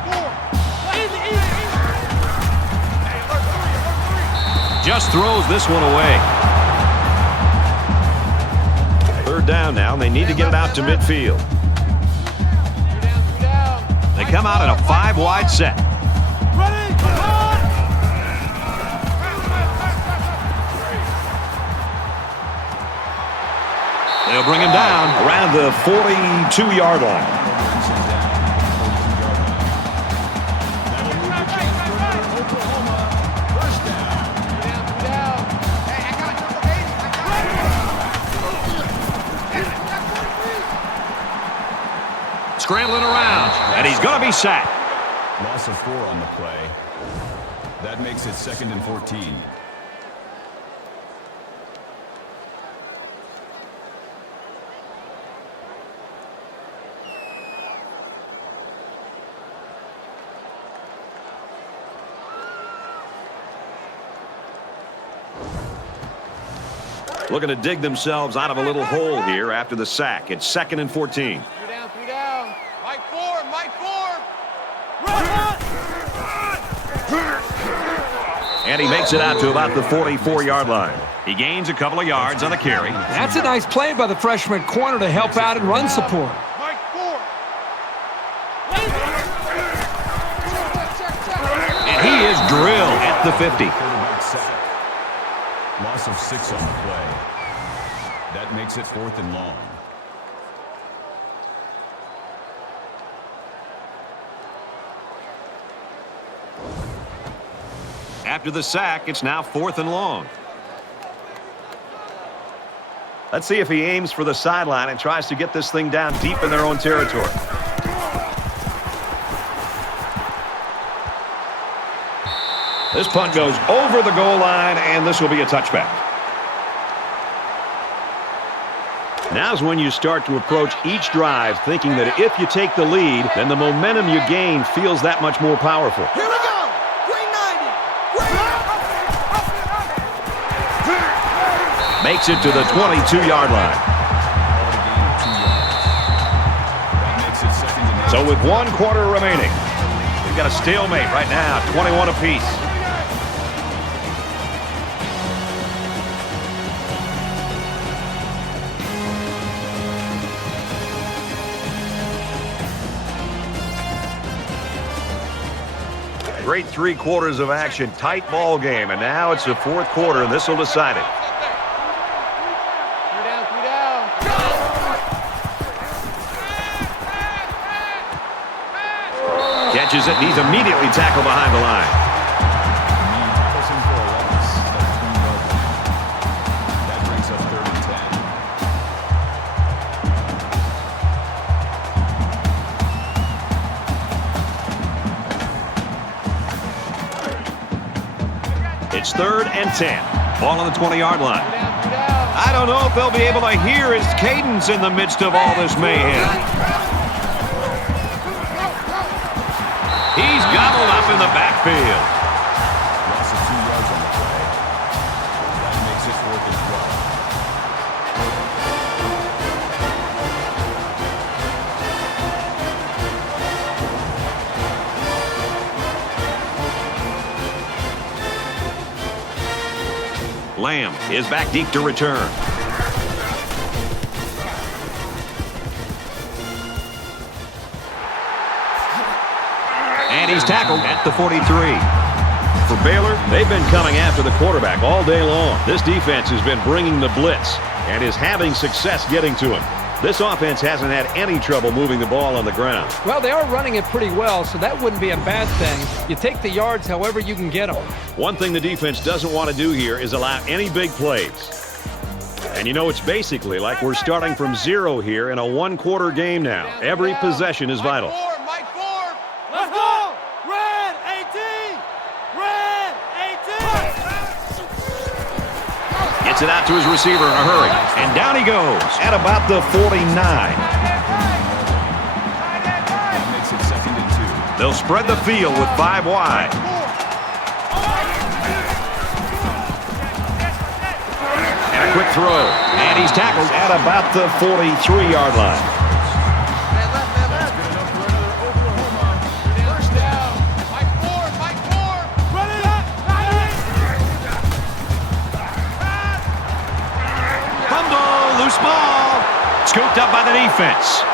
4. Just throws this one away. Third down now, and they need to get it out to midfield. They come out in a 5-wide set. They'll bring him down around the 42-yard line. Scrambling around, and he's going to be sacked. Loss of 4 on the play. That makes it 2nd and 14. Looking to dig themselves out of a little hole here after the sack. It's 2nd and 14. 3 down. Mike 4, Mike 4. And he makes it out to about the 44-yard line. He gains a couple of yards on the carry. That's a nice play by the freshman corner to help out in run support. Mike 4. And he is drilled at the 50. Quarterback sack. Loss of 6 on the play. That makes it 4th and long. After the sack, it's now 4th and long. Let's see if he aims for the sideline and tries to get this thing down deep in their own territory. This punt goes over the goal line, and this will be a touchback. Now's when you start to approach each drive thinking that if you take the lead, then the momentum you gain feels that much more powerful. Here we go. Green 90. Makes it to the 22-yard line. That makes it 2nd and 8. So with 1 quarter remaining, we've got a stalemate right now, 21 apiece. Great 3 quarters of action, tight ball game, and now it's the 4th quarter, and this will decide it. 3 down. Catches it, and he's immediately tackled behind the line. Tackles him for a loss at the 3-yard line. That brings up 3rd and 10. It's 3rd and 10. Ball on the 20-yard line. I don't know if they'll be able to hear his cadence in the midst of all this mayhem. He's gobbled up in the backfield. Loss of 2 yards on the play. That makes it 4th and 12. Lamb is back deep to return. And he's tackled at the 43. For Baylor, they've been coming after the quarterback all day long. This defense has been bringing the blitz and is having success getting to him. This offense hasn't had any trouble moving the ball on the ground. Well, they are running it pretty well, so that wouldn't be a bad thing. You take the yards however you can get them. One thing the defense doesn't want to do here is allow any big plays. And you know, it's basically like we're starting from 0 here in a 1-quarter game now. Every possession is vital. Mike 4. Let's go. Red 18. Red 18. Gets it out to his receiver in a hurry. And down he goes at about the 49. That makes it 2nd and 2. They'll spread the field with 5 wide. And a quick throw. And he's tackled at about the 43-yard line. Loose ball. Scooped up by the defense.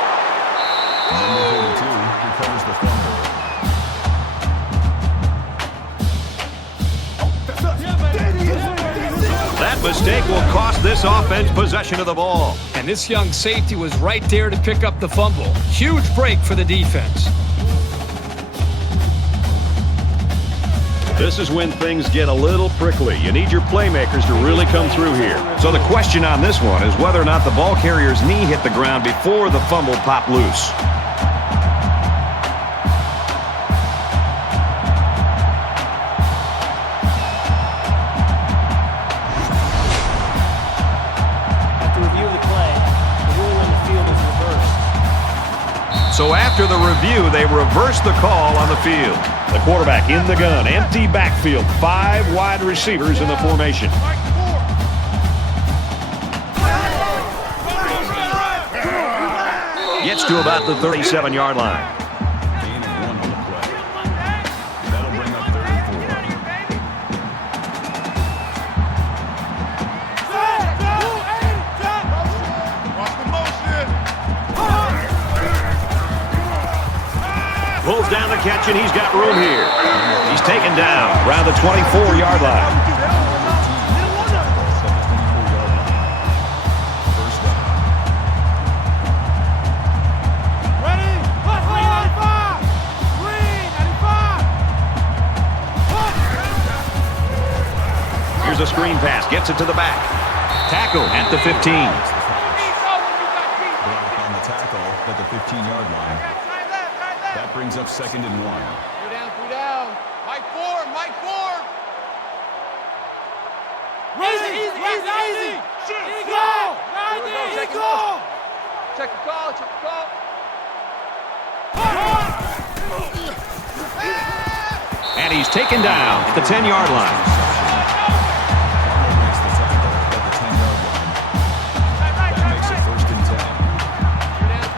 Number 42 recovers the fumble. That was mistake will cost this offense possession of the ball. And this young safety was right there to pick up the fumble. Huge break for the defense. This is when things get a little prickly. You need your playmakers to really come through here. So the question on this one is whether or not the ball carrier's knee hit the ground before the fumble popped loose. So after the review, they reverse the call on the field. The quarterback in the gun, empty backfield, 5 wide receivers in the formation. Gets to about the 37-yard line. Gain of 1 on the play. That'll bring up 3rd and 4. Pulls down the catch, and he's got room here. He's taken down around the 24-yard line. Here's a screen pass, gets it to the back. Tackle at the 15. Block on the tackle at the 15-yard line. That brings up 2nd and 1. 3 down, 3 down. Mike Ford, Mike Ford. Easy. Go. Check the call, check the call. And he's taken down at the 10-yard line. Makes the tackle at the 10-yard line. That makes it 1st and 10.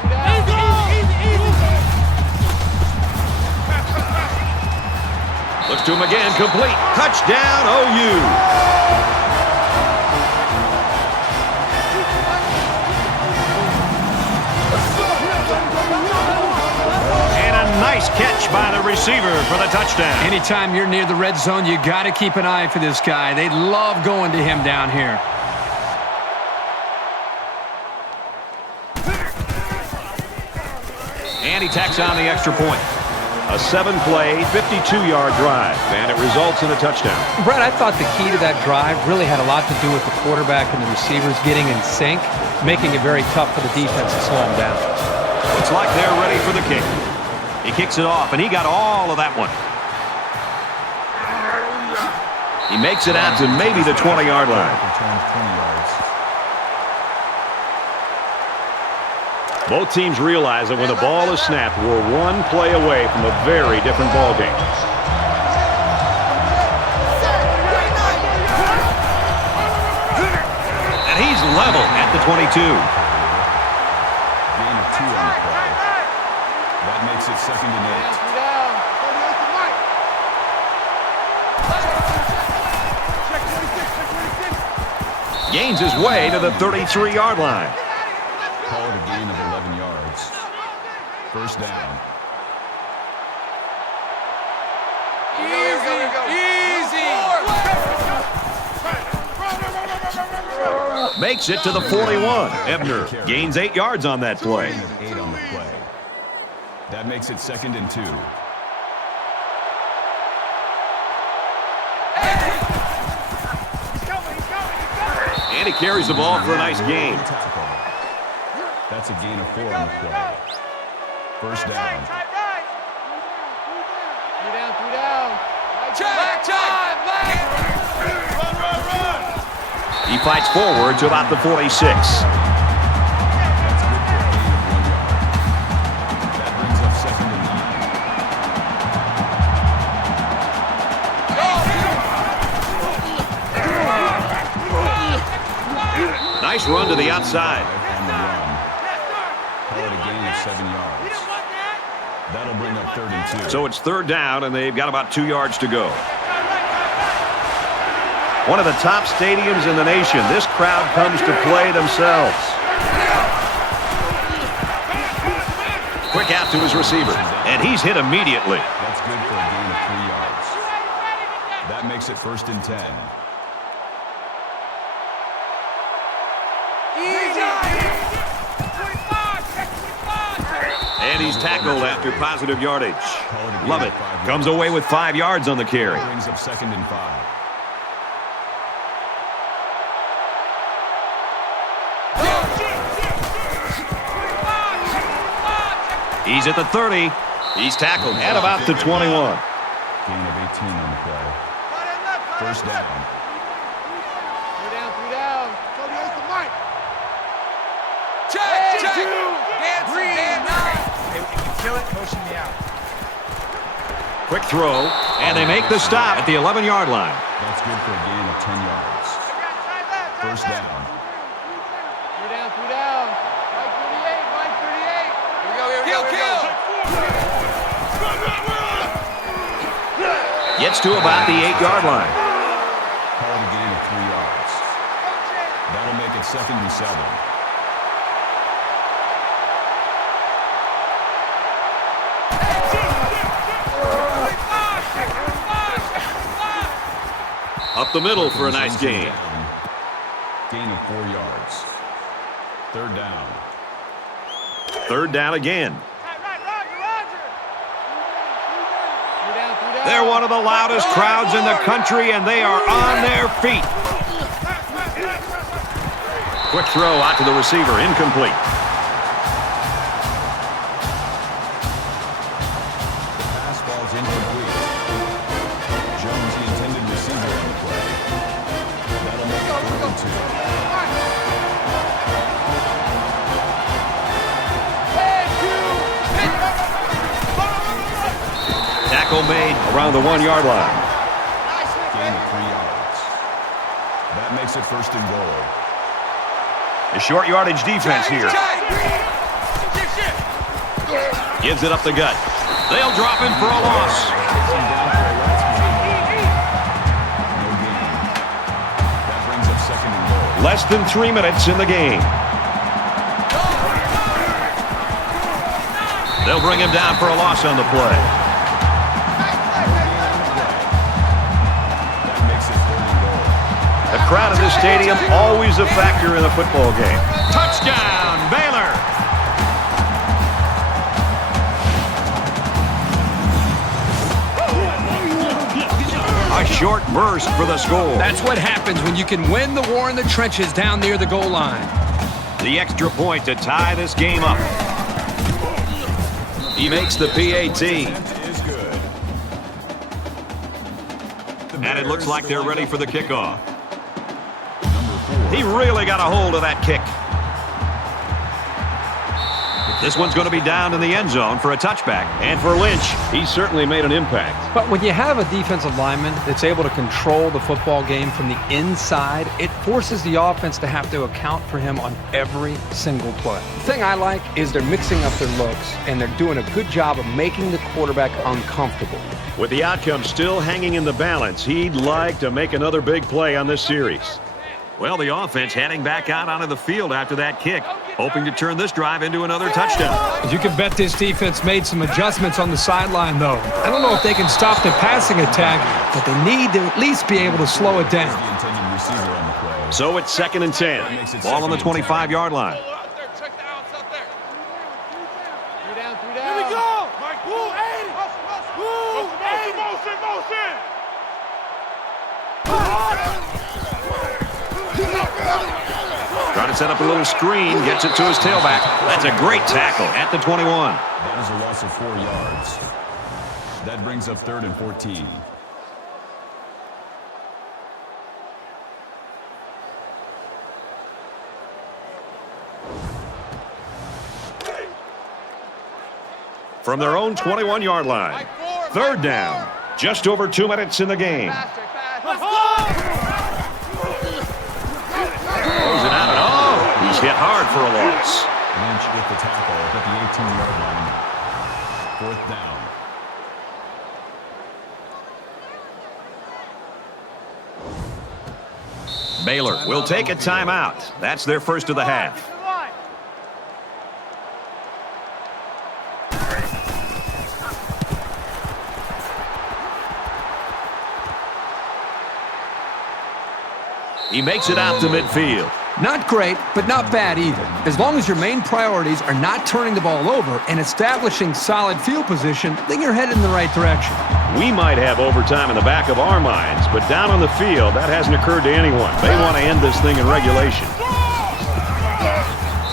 3 down. Looks to him again, complete. Touchdown, OU. And a nice catch by the receiver for the touchdown. Anytime you're near the red zone, you got to keep an eye for this guy. They love going to him down here. And he tacks on the extra point. A 7-play, 52-yard drive, and it results in a touchdown. Brett, I thought the key to that drive really had a lot to do with the quarterback and the receivers getting in sync, making it very tough for the defense to slow him down. It's like they're ready for the kick. He kicks it off, and he got all of that one. He makes it out to maybe the 20-yard line. Returns 20 yards. Both teams realize that when the ball is snapped, we're 1 play away from a very different ball game. And he's level at the 22. Gain of 2 on the play. That makes it 2nd and 8. Gains his way to the 33-yard line. Call it a gain of 11 yards. 1st down. Makes it to the 41. Ebner gains 8 yards on that play. Gain of 8 on the play. That makes it 2nd and 2. And he carries the ball for a nice gain. Tackle. That's a gain of 4 on the play. 1st down. 3 down. Check. He fights forward to about the 46. That's good for a gain of 1 yard. That brings up 2nd and 9. Nice run to the outside. On the run. Call it a gain of 7 yards. That'll bring up 3rd and 2. So it's 3rd down, and they've got about 2 yards to go. One of the top stadiums in the nation. This crowd comes to play themselves. Quick out to his receiver, and he's hit immediately. That's good for a gain of 3 yards. That makes it 1st and 10. he's tackled after positive yardage. Call it a gain Love of it. 5 Comes yards. away with 5 yards on the carry. Brings up 2nd and 5. He's at the 30. He's tackled at about the 21. Gain of 18 on the play. 1st down. Quick throw, and they make the stop at the 11-yard line. That's good for a gain of 10 yards. 1st down. Gets to about the 8-yard line. Call it a gain of 3 yards. That'll make it 2nd and 7. Up the middle for a nice gain. Gain of 4 yards. 3rd down. 3rd down again. They're one of the loudest crowds in the country, and they are on their feet. Quick throw out to the receiver, incomplete. The pass ball's incomplete. Jones, the intended receiver on the play. That'll make it 4th and 2. Tackle made around the 1-yard line. Gain of 3 yards. That makes it 1st and goal. The short yardage defense here. Gives it up the gut. They'll drop him for a loss. No gain. That brings up 2nd and goal. Less than 3 minutes in the game. They'll bring him down for a loss on the play. That makes it 3rd and goal. The crowd of this stadium always a factor in a football game. Touchdown, Baylor! A short burst for the score. That's what happens when you can win the war in the trenches down near the goal line. The extra point to tie this game up. He makes the PAT. Is good. And it looks like they're ready for the kickoff. Number 4. He really got a hold of that kick. This one's going to be down in the end zone for a touchback. And for Lynch, he certainly made an impact. But when you have a defensive lineman that's able to control the football game from the inside, it forces the offense to have to account for him on every single play. The thing I like is they're mixing up their looks, and they're doing a good job of making the quarterback uncomfortable. With the outcome still hanging in the balance, he'd like to make another big play on this series. Well, the offense heading back out onto the field after that kick, hoping to turn this drive into another touchdown. You can bet this defense made some adjustments on the sideline, though. I don't know if they can stop the passing attack, but they need to at least be able to slow it down. The intended receiver on the play. So it's 2nd and 10. Ball on the 25-yard line. Here we go! Mike, move, Aiden! Move, Aiden! Motion! Trying to set up a little screen, gets it to his tailback. That's a great tackle at the 21. That is a loss of 4 yards. That brings up 3rd and 14. From their own 21-yard line. 3rd down. Just over 2 minutes in the game. Throws it out. Oh, he's hit hard for a loss. Lynch with the tackle at the 18-yard line. 4th down. Baylor will take a timeout. That's their first of the half. He makes it out to midfield. Not great, but not bad either. As long as your main priorities are not turning the ball over and establishing solid field position, then you're headed in the right direction. We might have overtime in the back of our minds, but down on the field, that hasn't occurred to anyone. They want to end this thing in regulation.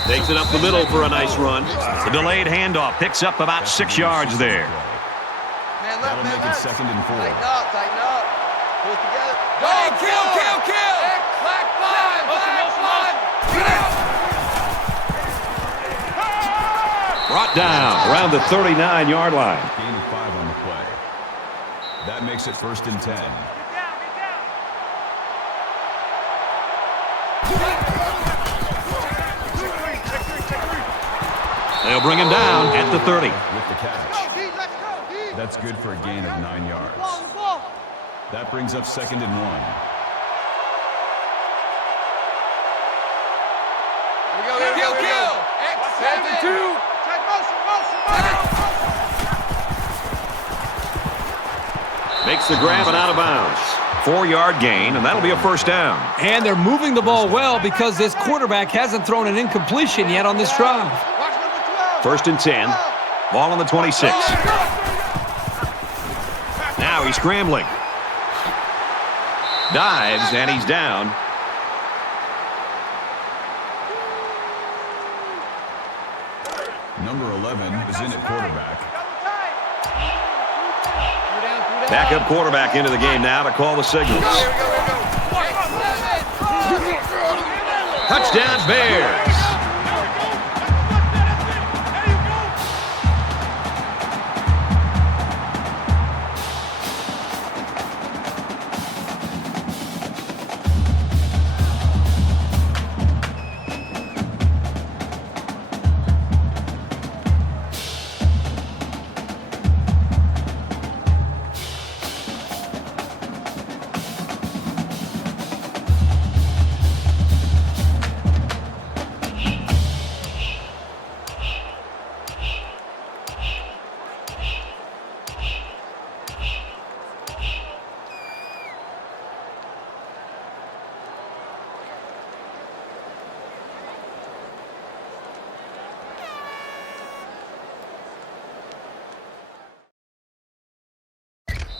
Takes it up the middle for a nice run. The delayed handoff picks up about 6 yards there. That'll make it 2nd and 4. Tighten up. Pull it together. Go, kill! Black 5. Brought down around the 39-yard line. Gain of 5 on the play. That makes it 1st and 10. They'll bring him down at the 30. With the catch. That's good for a gain of 9 yards. That brings up 2nd and 1. Kill. X7. 2. Makes the grab and out of bounds. 4-yard gain, and that'll be a 1st down. And they're moving the ball well because this quarterback hasn't thrown an incompletion yet on this drive. 1st and 10. Ball on the 26. Now he's scrambling. Dives, and he's down. Number 11 is in at quarterback. Backup quarterback into the game now to call the signals. Touchdown, Bears.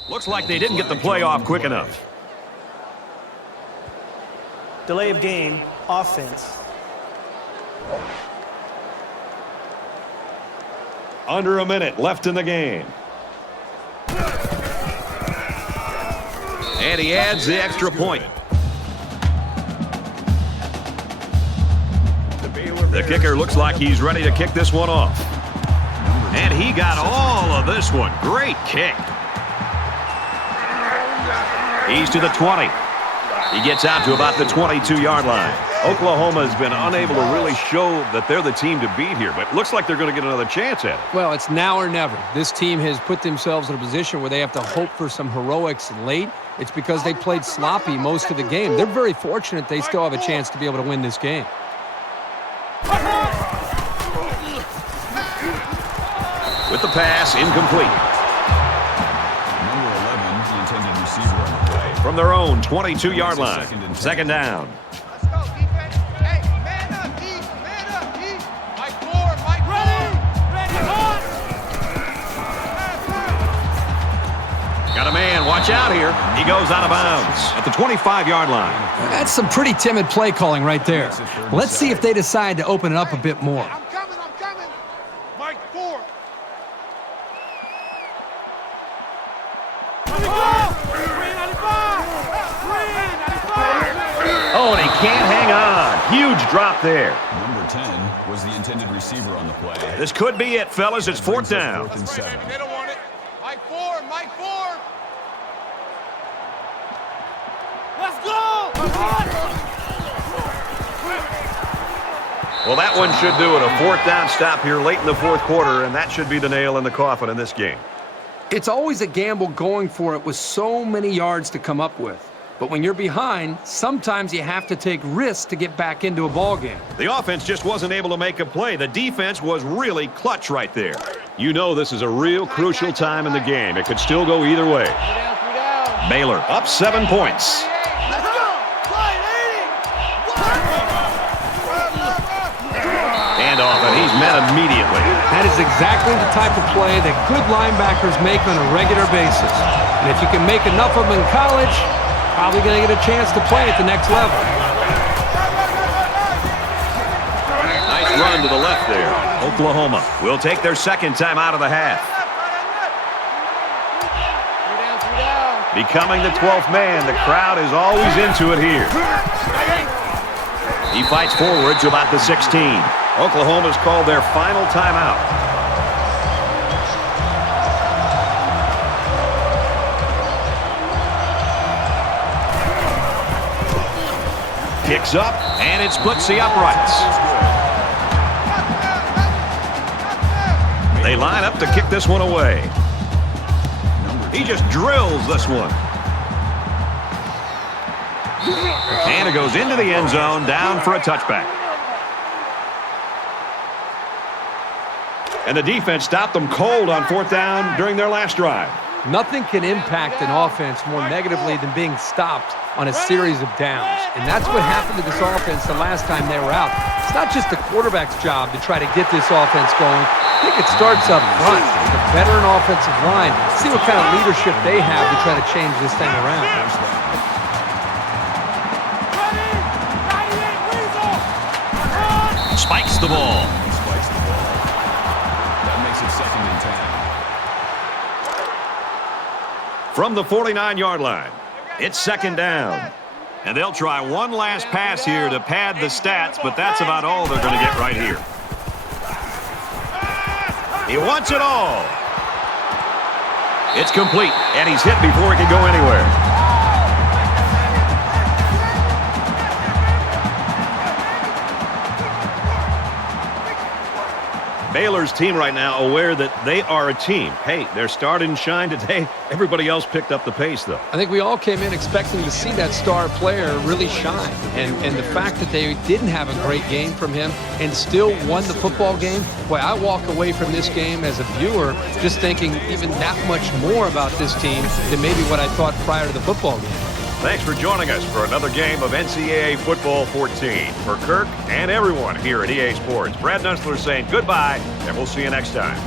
Looks like they didn't get the play off quick enough. Delay of game, offense. Under a minute left in the game. And he adds the extra point. The kicker looks like he's ready to kick this one off. And he got all of this one. Great kick. He's to the 20. He gets out to about the 22-yard line. Oklahoma has been unable to really show that they're the team to beat here, but it looks like they're going to get another chance at it. Well, it's now or never. This team has put themselves in a position where they have to hope for some heroics late. It's because they played sloppy most of the game. They're very fortunate they still have a chance to be able to win this game. With the pass, incomplete. Number 11, the intended receiver on the play. From their own 22-yard line. 2nd down. Let's go, defense. Hey, man up, D. Mike 4. Got a man. Watch out here. He goes out of bounds at the 25-yard line. That's some pretty timid play calling right there. Let's see if they decide to open it up a bit more. I'm coming. Mike 4. Oh, and he can't hang on. Huge drop there. Number 10 was the intended receiver on the play. This could be it, fellas. It's 4th down. 4th and 7. They don't want it. Mike 4. Let's go! Well, that one should do it. A 4th down stop here late in the 4th quarter, and that should be the nail in the coffin in this game. It's always a gamble going for it with so many yards to come up with. But when you're behind, sometimes you have to take risks to get back into a ball game. The offense just wasn't able to make a play. The defense was really clutch right there. You know this is a real crucial time in the game. It could still go either way. Baylor up 7 points. Let's go! handoff, and he's met immediately. That is exactly the type of play that good linebackers make on a regular basis. And if you can make enough of them in college, probably going to get a chance to play at the next level. Nice run to the left there. Oklahoma will take their second time out of the half. Becoming the 12th man, the crowd is always into it here. He fights forward to about the 16. Oklahoma's called their final timeout. Kicks up, and it splits the uprights. They line up to kick this one away. He just drills this one. And it goes into the end zone, down for a touchback. And the defense stopped them cold on fourth down during their last drive. Nothing can impact an offense more negatively than being stopped on a series of downs. And that's what happened to this offense the last time they were out. It's not just the quarterback's job to try to get this offense going. I think it starts up front. The veteran offensive line. See what kind of leadership they have to try to change this thing around. Spikes the ball. Spikes the ball. That makes it 2nd and 10. From the 49-yard line, it's 2nd down. And they'll try one last pass here to pad the stats, but that's about all they're going to get right here. He wants it all. It's complete, and he's hit before he can go anywhere. Baylor's team right now aware that they are a team. Hey, their star didn't shine today. Everybody else picked up the pace, though. I think we all came in expecting to see that star player really shine. And the fact that they didn't have a great game from him and still won the football game, boy, I walk away from this game as a viewer just thinking even that much more about this team than maybe what I thought prior to the football game. Thanks for joining us for another game of NCAA Football 14. For Kirk and everyone here at EA Sports, Brad Nussler saying goodbye, and we'll see you next time.